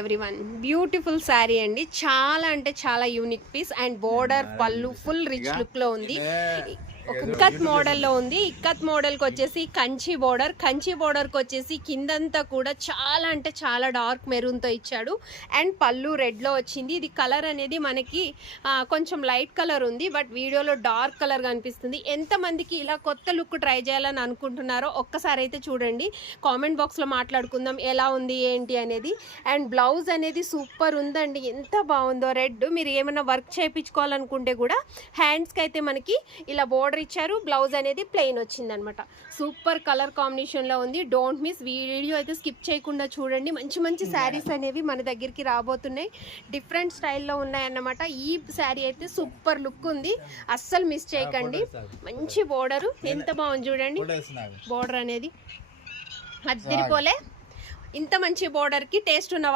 Everyone beautiful sari అండి, చాలా అంటే చాలా యూనిక్ పీస్ అండ్ బోర్డర్ పళ్ళు ఫుల్ రిచ్ లుక్ లో ఉంది. ఒక ఇక్కత్ మోడల్లో ఉంది. ఇక్కత్ మోడల్కి వచ్చేసి కంచి బోర్డర్కి వచ్చేసి కిందంతా కూడా చాలా అంటే చాలా డార్క్ మెరూన్తో ఇచ్చాడు అండ్ పళ్ళు రెడ్లో వచ్చింది. ఇది కలర్ అనేది మనకి కొంచెం లైట్ కలర్ ఉంది, బట్ వీడియోలో డార్క్ కలర్ కనిపిస్తుంది. ఎంతమందికి ఇలా కొత్త లుక్ ట్రై చేయాలని అనుకుంటున్నారో ఒక్కసారి అయితే చూడండి, కామెంట్ బాక్స్లో మాట్లాడుకుందాం ఎలా ఉంది ఏంటి అనేది. అండ్ బ్లౌజ్ అనేది సూపర్ ఉందండి, ఎంత బాగుందో. రెడ్ మీరు ఏమైనా వర్క్ చేయించుకోవాలనుకుంటే కూడా హ్యాండ్స్కి అయితే మనకి ఇలా బోర్డర్ ఇచ్చారు, బ్లౌజ్ అనేది ప్లెయిన్ వచ్చింది అనమాట. సూపర్ కలర్ కాంబినేషన్లో ఉంది. డోంట్ మిస్, వీడియో అయితే స్కిప్ చేయకుండా చూడండి. మంచి మంచి శారీస్ అనేవి మన దగ్గరికి రాబోతున్నాయి, డిఫరెంట్ స్టైల్లో ఉన్నాయన్నమాట. ఈ శారీ అయితే సూపర్ లుక్ ఉంది, అస్సలు మిస్ చేయకండి. మంచి బోర్డరు, ఎంత బాగుంది చూడండి. బోర్డర్ అనేది అద్దరిపోలే, ఇంత మంచి బోర్డర్కి టేస్ట్ ఉన్న